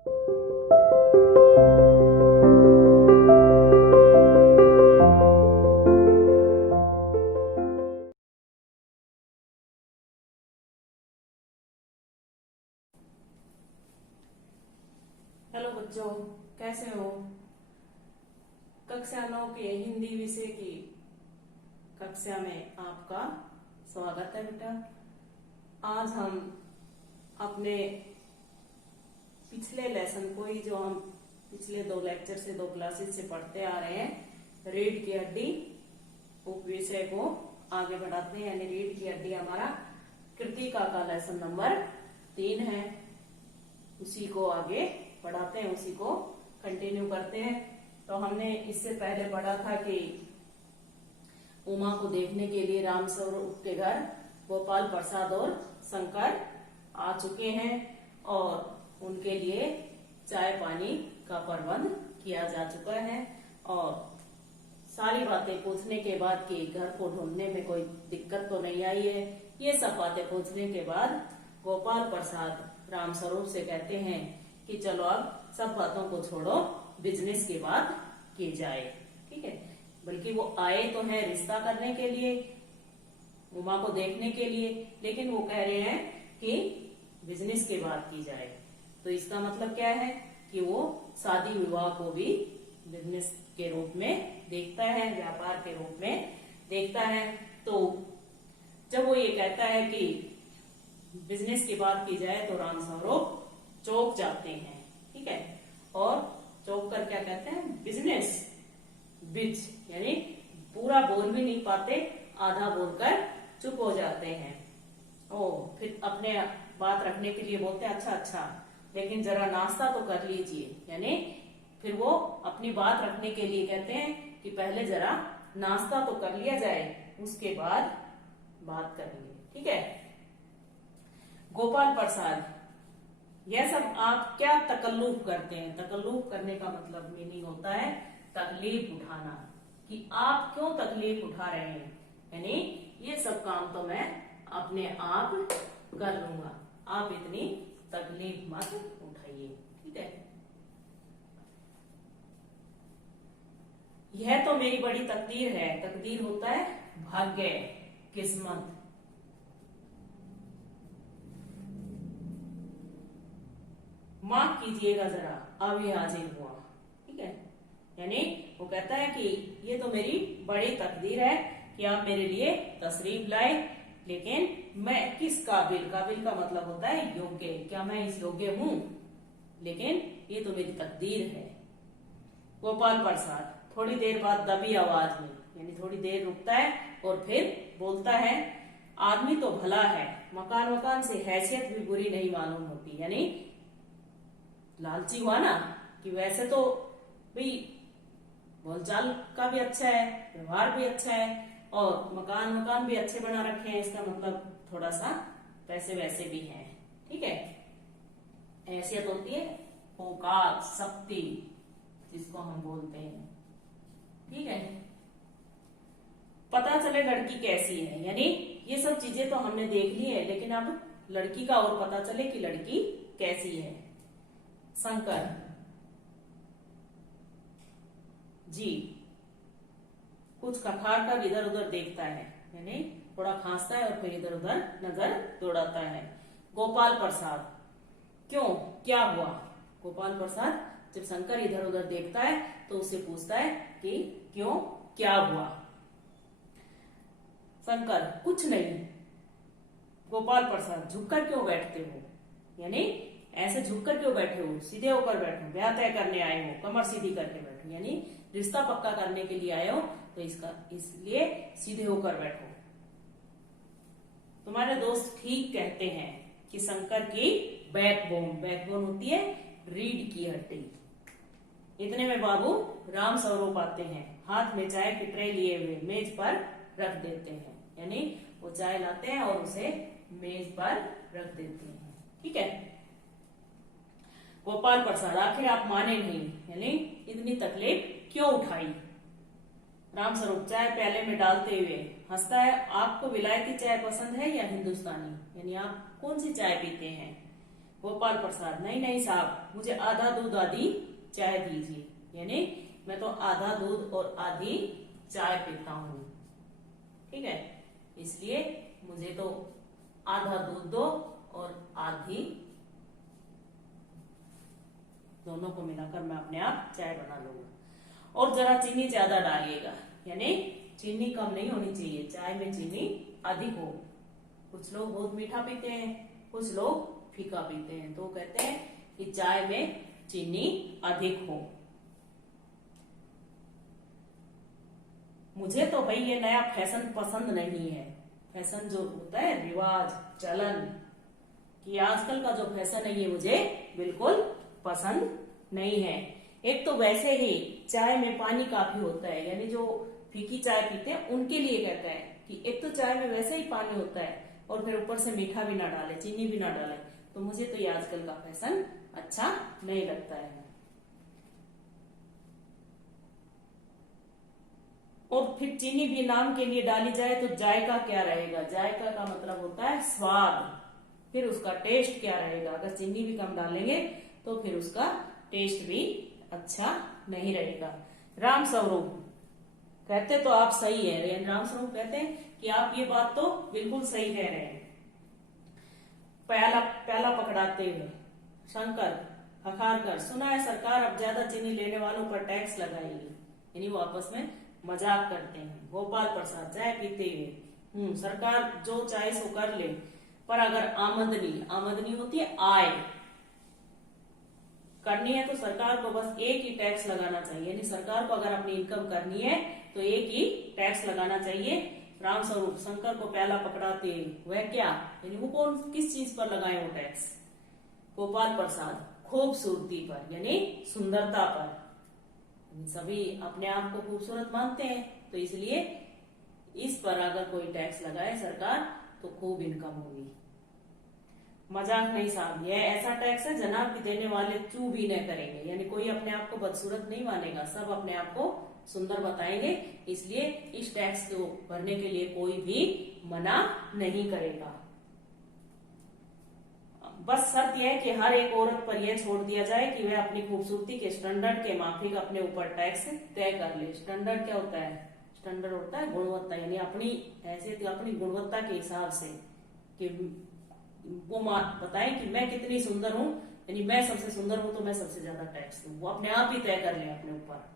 Hello बच्चों, कैसे हो। कक्षा 9 के हिंदी विषय की कक्षा में आपका स्वागत है बेटा। आज हम अपने पिछले लेसन को ही, जो हम पिछले 2 लेक्चर से 2 क्लासेस से पढ़ते आ रहे हैं, रीढ़ की हड्डी उप विषय को आगे बढ़ाते हैं। यानी रीढ़ की हड्डी हमारा कृतिका का लेसन नंबर 3 है, उसी को आगे पढ़ाते हैं, उसी को कंटिन्यू करते हैं। तो हमने इससे पहले पढ़ा था कि उमा को देखने के लिए राम स्वरूप के घर गोपाल प्रसाद और शंकर आ चुके हैं और उनके लिए चाय पानी का प्रबंध किया जा चुका है। और सारी बातें पूछने के बाद कि घर को ढूंढने में कोई दिक्कत तो नहीं आई है, ये सब बातें पूछने के बाद गोपाल प्रसाद राम स्वरूप से कहते हैं कि चलो अब सब बातों को छोड़ो, बिजनेस की बात की जाए। ठीक है, बल्कि वो आए तो है रिश्ता करने के लिए, उमा को देखने के लिए, लेकिन वो कह रहे हैं कि बिजनेस की बात की जाए। तो इसका मतलब क्या है कि वो शादी विवाह को भी बिजनेस के रूप में देखता है, व्यापार के रूप में देखता है। तो जब वो ये कहता है कि बिजनेस की बात की जाए तो राम स्वरूप चौंक जाते हैं। ठीक है, और चौंक कर क्या कहते हैं, बिजनेस बिच, यानी पूरा बोल भी नहीं पाते, आधा बोलकर चुप हो जाते हैं। फिर अपने बात रखने के लिए बोलते हैं अच्छा अच्छा, लेकिन जरा नाश्ता तो कर लीजिए। यानी फिर वो अपनी बात रखने के लिए कहते हैं कि पहले जरा नाश्ता तो कर लिया जाए, उसके बाद बात करेंगे। ठीक है, गोपाल प्रसाद, यह सब आप क्या तकल्लुफ करते हैं। तकल्लुफ करने का मतलब मीनिंग होता है तकलीफ उठाना, कि आप क्यों तकलीफ उठा रहे हैं। यानी ये सब काम तो मैं अपने आप कर लूंगा, आप इतनी तकलीफ मत उठाइए। ठीक है, यह तो मेरी बड़ी तकदीर है। तकदीर होता है भाग्य, किस्मत। माफ कीजिएगा जरा, अभी हाजिर हुआ। ठीक है, यानी वो कहता है कि ये तो मेरी बड़ी तकदीर है कि आप मेरे लिए तशरीफ लाए, लेकिन मैं किस काबिल, काबिल का मतलब होता है योग्य, क्या मैं इस योग्य हूं, लेकिन ये तो मेरी तकदीर है। गोपाल प्रसाद थोड़ी देर बाद दबी आवाज में, यानी थोड़ी देर रुकता है और फिर बोलता है, आदमी तो भला है, मकान वकान से हैसियत भी बुरी नहीं मालूम होती। यानी लालची हुआ ना, कि वैसे तो भाई बोलचाल का भी अच्छा है, व्यवहार भी अच्छा है और मकान भी अच्छे बना रखे हैं, इसका मतलब थोड़ा सा पैसे वैसे भी हैं। ठीक है, हैसियत होती है औकात, शक्ति, जिसको हम बोलते हैं। ठीक है, पता चले लड़की कैसी है, यानी ये सब चीजें तो हमने देख ली है, लेकिन अब लड़की का और पता चले कि लड़की कैसी है। शंकर जी कुछ खखार कर इधर उधर देखता है, यानी थोड़ा खांसता है और फिर इधर उधर नजर दौड़ाता है। गोपाल प्रसाद, क्यों, क्या हुआ। गोपाल प्रसाद जब शंकर इधर उधर देखता है तो उससे पूछता है कि क्यों, क्या हुआ। शंकर, कुछ नहीं। गोपाल प्रसाद, झुककर क्यों बैठते हो, यानी ऐसे झुककर क्यों बैठे हो, सीधे होकर बैठो, ब्याह तय करने आए हो, कमर सीधी करके बैठो, यानी रिश्ता पक्का करने के लिए आए हो, तो इसलिए सीधे होकर बैठो। तुम्हारे दोस्त ठीक कहते हैं कि शंकर की बैकबोन होती है रीढ़ की हड्डी। इतने में बाबू राम स्वरूप आते हैं, हाथ में चाय की ट्रे लिए हुए मेज पर रख देते हैं। यानी वो चाय लाते हैं और उसे मेज पर रख देते हैं। ठीक है, गोपाल प्रसाद, आखिर आप माने नहीं, यानी इतनी तकलीफ क्यों उठाई। राम स्वरूप चाय प्याले में डालते हुए हंसता है, आपको विलायती चाय पसंद है या हिंदुस्तानी, यानी आप कौन सी चाय पीते हैं। गोपाल प्रसाद, नहीं नहीं साहब, मुझे आधा दूध आधी चाय दीजिए, यानी मैं तो आधा दूध और आधी चाय पीता हूँ, ठीक है, इसलिए मुझे तो आधा दूध दो और आधी, दोनों को मिलाकर मैं अपने आप चाय बना लूंगा। और जरा चीनी ज्यादा डालिएगा, यानी चीनी कम नहीं होनी चाहिए, चाय में चीनी अधिक हो। कुछ लोग बहुत मीठा पीते हैं, कुछ लोग फीका पीते हैं, तो कहते हैं कि चाय में चीनी अधिक हो। मुझे तो भाई ये नया फैशन पसंद नहीं है। फैशन जो होता है, रिवाज, चलन, कि आजकल का जो फैशन है ये मुझे बिल्कुल पसंद नहीं है। एक तो वैसे ही चाय में पानी काफी होता है, यानी जो फीकी चाय पीते हैं उनके लिए कहता है कि एक तो चाय में वैसे ही पानी होता है और फिर ऊपर से मीठा भी ना डाले, चीनी भी ना डाले, तो मुझे तो ये आजकल का फैशन अच्छा नहीं लगता है। और फिर चीनी भी नाम के लिए डाली जाए तो जायका क्या रहेगा? जायका का मतलब होता है स्वाद, फिर उसका टेस्ट क्या रहेगा? अगर चीनी भी कम डालेंगे तो फिर उसका टेस्ट भी अच्छा नहीं रहेगा। राम स्वरूप कहते तो आप सही है, राम स्वरूप कहते हैं कि आप ये बात तो बिल्कुल सही कह रहे हैं। प्याला पकड़ाते हुए शंकर हकार कर, सुना है सरकार अब ज्यादा चीनी लेने वालों पर टैक्स लगाएगी, यानी वो आपस में मजाक करते हैं। गोपाल प्रसाद चाय पीते हुए, सरकार जो चाहे सो कर ले, पर अगर आमदनी होती है आय करनी है तो सरकार को बस एक ही टैक्स लगाना चाहिए, यानी सरकार को अगर अपनी इनकम करनी है तो एक ही टैक्स लगाना चाहिए। राम स्वरूप शंकर को प्याला पकड़ाते वह क्या, यानी वो कौन किस चीज पर लगाए वो टैक्स? गोपाल प्रसाद खूबसूरती पर, यानी सुंदरता पर। सभी अपने आप को खूबसूरत मानते हैं, तो इसलिए इस पर अगर कोई टैक्स लगाए सरकार तो खूब इनकम होगी। मजाक नहीं साहब, यह ऐसा टैक्स है जनाब की देने वाले चू भी न करेंगे, यानी कोई अपने आप को बदसूरत नहीं मानेगा, सब अपने आप को सुंदर बताएंगे, इसलिए इस टैक्स को भरने के लिए कोई भी मना नहीं करेगा। बस शर्त यह है कि हर एक औरत पर यह छोड़ दिया जाए कि वह अपनी खूबसूरती के स्टैंडर्ड के माफिक अपने ऊपर टैक्स तय कर ले। स्टैंडर्ड क्या होता है? स्टैंडर्ड होता है गुणवत्ता, यानी अपनी हैसियत, अपनी गुणवत्ता के हिसाब से कि वो बताएं कि मैं कितनी सुंदर हूं, यानी मैं सबसे सुंदर हूं तो मैं सबसे ज्यादा टैक्स दूं, वो अपने आप ही तय कर ले अपने ऊपर।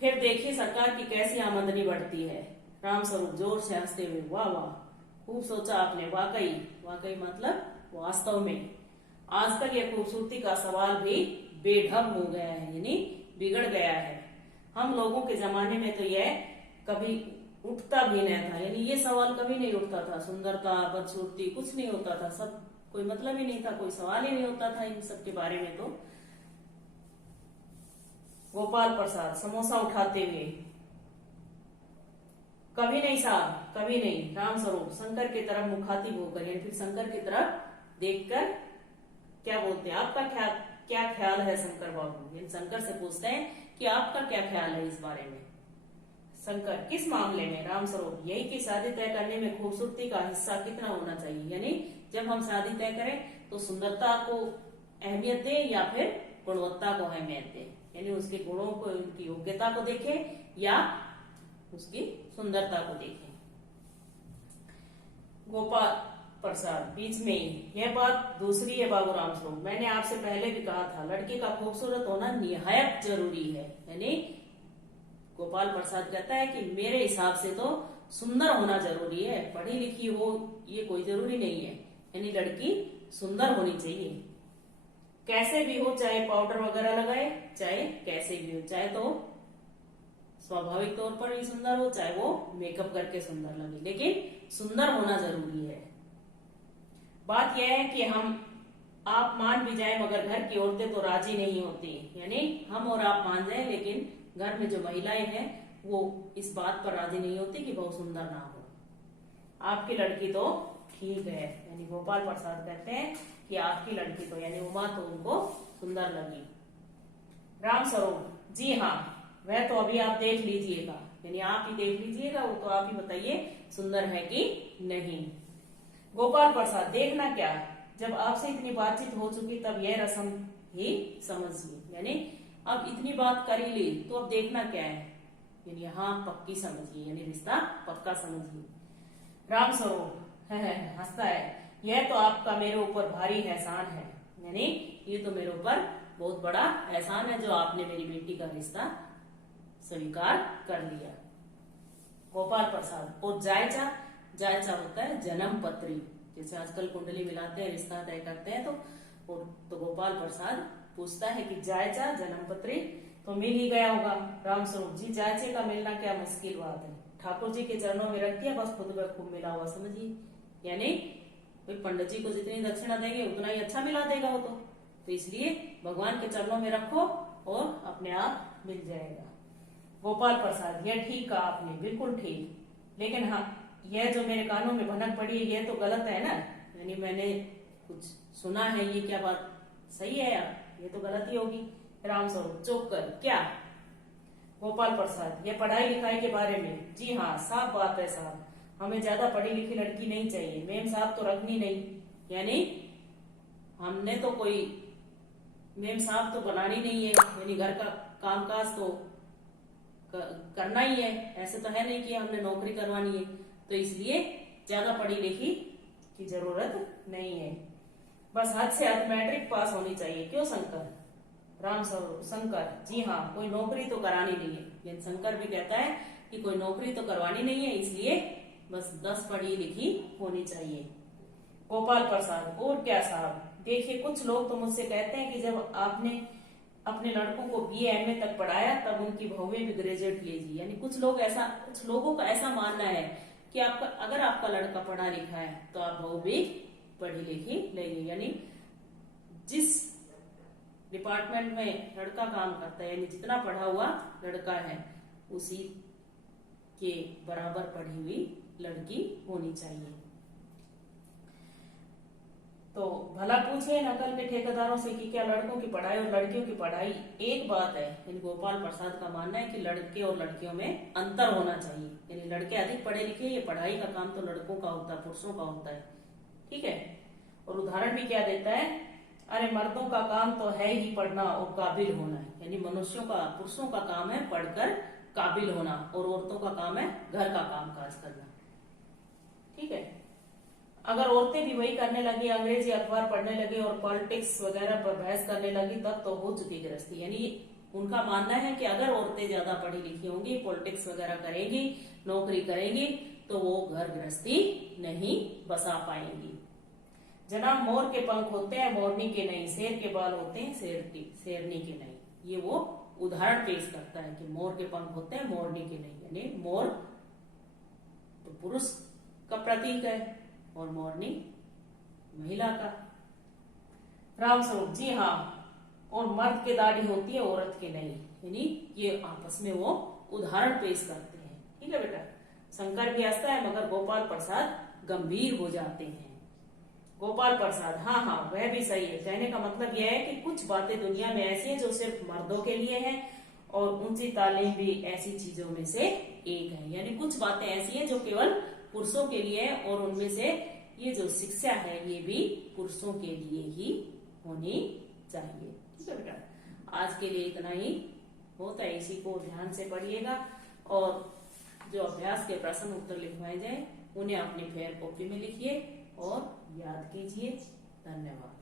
फिर देखिए सरकार की कैसी आमदनी बढ़ती है। राम स्वरूप जोर से हंसते हुए, वाह वाह, खूब सोचा आपने, वाकई मतलब वास्तव में आजकल ये खूबसूरती का सवाल भी बेढब हो गया है, यानी बिगड़ गया है। हम लोगों के जमाने में तो यह कभी उठता भी नहीं था, यानी ये सवाल कभी नहीं उठता था, सुंदरता बदसूरती कुछ नहीं होता था, सब कोई मतलब ही नहीं था, कोई सवाल ही नहीं होता था इन सब के बारे में। तो गोपाल प्रसाद समोसा उठाते हुए, कभी नहीं साहब, कभी नहीं। राम स्वरूप शंकर की तरफ मुखातिब होकर, यानी फिर शंकर की तरफ देखकर क्या बोलते हैं, आपका क्या ख्याल है शंकर बाबू? यानी शंकर से पूछते हैं कि आपका क्या ख्याल है इस बारे में। शंकर किस मामले में? राम स्वरूप यही कि शादी तय करने में खूबसूरती का हिस्सा कितना होना चाहिए, यानी जब हम शादी तय करें तो सुंदरता को अहमियत दें या फिर गुणवत्ता को अहमियत दें, यानी उसके गुणों को, उनकी योग्यता को देखें या उसकी सुंदरता को देखें। गोपाल प्रसाद बीच में ही, यह बात दूसरी है बाबू राम स्वरूप, मैंने आपसे पहले भी कहा था लड़की का खूबसूरत होना निहायत जरूरी है, यानी गोपाल प्रसाद कहता है कि मेरे हिसाब से तो सुंदर होना जरूरी है, पढ़ी लिखी हो ये कोई जरूरी नहीं है, यानी लड़की सुंदर होनी चाहिए, कैसे भी हो, चाहे पाउडर वगैरह लगाए, चाहे कैसे भी हो, चाहे तो स्वाभाविक तौर पर ही सुंदर हो, चाहे वो मेकअप करके सुंदर लगे, लेकिन सुंदर होना जरूरी है। बात यह है कि आप मान भी जाए मगर घर की औरतें तो राजी नहीं होती, यानी हम और आप मान जाए लेकिन घर में जो महिलाएं हैं वो इस बात पर राजी नहीं होती कि बहुत सुंदर ना हो। आपकी लड़की तो ठीक है, यानी गोपाल प्रसाद कहते हैं कि आपकी लड़की तो, यानी उमा तो उनको सुंदर लगी। राम स्वरूप जी हाँ, वह तो अभी आप देख लीजिएगा, यानी आप ही देख लीजिएगा, वो तो आप ही बताइए सुंदर है कि नहीं। गोपाल प्रसाद, देखना क्या, जब आपसे इतनी बातचीत हो चुकी तब यह रस्म ही समझिए, यानी अब इतनी बात कर ही ली तो अब देखना क्या है, यानी हाँ पक्की समझिए, यानी रिश्ता पक्का समझिए। राम स्वरूप हंसता है, यह तो आपका मेरे ऊपर भारी एहसान है, यानी ये तो मेरे ऊपर बहुत बड़ा एहसान है जो आपने मेरी बेटी का रिश्ता स्वीकार कर लिया। गोपाल प्रसाद, और जायजा, जायजा होता है जन्म पत्री, जैसे आजकल कुंडली मिलाते हैं रिश्ता तय करते हैं तो गोपाल प्रसाद पूछता है कि जायजा जन्म पत्री तो मिल ही गया होगा। राम स्वरूप जी, जायजे का मिलना क्या मुश्किल बात है, ठाकुर जी के चरणों में रख दिया, बस खुद में खूब मिला हुआ समझिए, यानी भाई पंडित जी को जितनी दक्षिणा देंगे उतना ही अच्छा मिला देगा वो तो इसलिए भगवान के चरणों में रखो और अपने आप मिल जाएगा। गोपाल प्रसाद, यह ठीक कहा आपने, बिल्कुल ठीक, लेकिन हाँ यह जो मेरे कानों में भनक पड़ी है यह तो गलत है ना, यानी मैंने कुछ सुना है, ये क्या बात सही है यार, ये तो गलत ही होगी। राम स्वरूप, चुप कर, क्या? गोपाल प्रसाद, यह पढ़ाई लिखाई के बारे में, जी हाँ साफ बात है साहब, हमें ज्यादा पढ़ी लिखी लड़की नहीं चाहिए, मेम साहब तो रखनी नहीं, यानी हमने तो कोई मेम साहब तो बनानी नहीं है, यानी घर का कामकाज तो करना ही है, ऐसे तो है नहीं कि हमने नौकरी करवानी है, तो इसलिए ज्यादा पढ़ी लिखी की जरूरत नहीं है, बस हद से हद मैट्रिक पास होनी चाहिए, क्यों शंकर? राम शंकर, जी हाँ कोई नौकरी तो करानी नहीं है, यानी शंकर भी कहता है कि कोई नौकरी तो करवानी नहीं है, इसलिए बस 10 पढ़ी लिखी होनी चाहिए। गोपाल प्रसाद, और क्या साहब, देखिए कुछ लोग तो मुझसे कहते हैं कि जब आपने अपने लड़कों को BA MA तक पढ़ाया तब उनकी बहुएं भी ग्रेजुएट लीजिए, यानी कुछ लोगों का ऐसा मानना है कि आपका अगर आपका लड़का पढ़ा लिखा है तो आप बहू भी पढ़ी लिखी लेंगे, यानी जिस डिपार्टमेंट में लड़का काम करता है, यानी जितना पढ़ा हुआ लड़का है उसी के बराबर पढ़ी हुई लड़की होनी चाहिए। तो भला पूछे नकल के ठेकेदारों से कि क्या लड़कों की पढ़ाई और लड़कियों की पढ़ाई एक बात है, यानी गोपाल प्रसाद का मानना है कि लड़के और लड़कियों में अंतर होना चाहिए, यानी लड़के अधिक पढ़े लिखे, ये पढ़ाई का काम तो लड़कों का होता है, पुरुषों का होता है, ठीक है। और उदाहरण भी क्या देता है, अरे मर्दों का काम तो है ही पढ़ना और काबिल होना है, यानी पुरुषों का काम है पढ़कर काबिल होना और औरतों का काम है घर का काम काज करना, ठीक है। अगर औरतें भी वही करने लगी, अंग्रेजी अखबार पढ़ने लगी और पॉलिटिक्स वगैरह पर बहस करने लगी, तब तो हो चुकी गृहस्थी, यानी उनका मानना है कि अगर औरतें ज्यादा पढ़ी लिखी होंगी, पॉलिटिक्स वगैरह करेंगी, नौकरी करेंगी, तो वो घर गृहस्थी नहीं बसा पाएंगी। जनाब, मोर के पंख होते हैं मोरनी के नहीं, शेर के बाल होते हैं शेरनी के नहीं, ये वो उदाहरण पेश करता है कि मोर के पंख होते हैं मोरनी के नहीं, यानी मोर तो पुरुष का प्रतीक है और मोरनी महिला का। राम स्वरूप, जी हाँ, और मर्द के दाढ़ी होती है औरत के नहीं, यानी ये आपस में वो उदाहरण पेश करते हैं, ठीक है बेटा। शंकर भी हंसता है मगर गोपाल प्रसाद गंभीर हो जाते हैं। गोपाल प्रसाद, हाँ हाँ वह भी सही है, कहने का मतलब यह है कि कुछ बातें दुनिया में ऐसी हैं जो सिर्फ मर्दों के लिए हैं और ऊंची तालीम भी ऐसी चीजों में से एक है, यानी कुछ बातें ऐसी हैं जो केवल पुरुषों के लिए है और उनमें से ये जो शिक्षा है ये भी पुरुषों के लिए ही होनी चाहिए, ठीक है बेटा। आज के लिए इतना ही होता है, इसी को ध्यान से पढ़िएगा और जो अभ्यास के प्रश्न उत्तर लिखवाए जाए उन्हें अपनी फेयर कॉपी में लिखिए और याद कीजिए। धन्यवाद।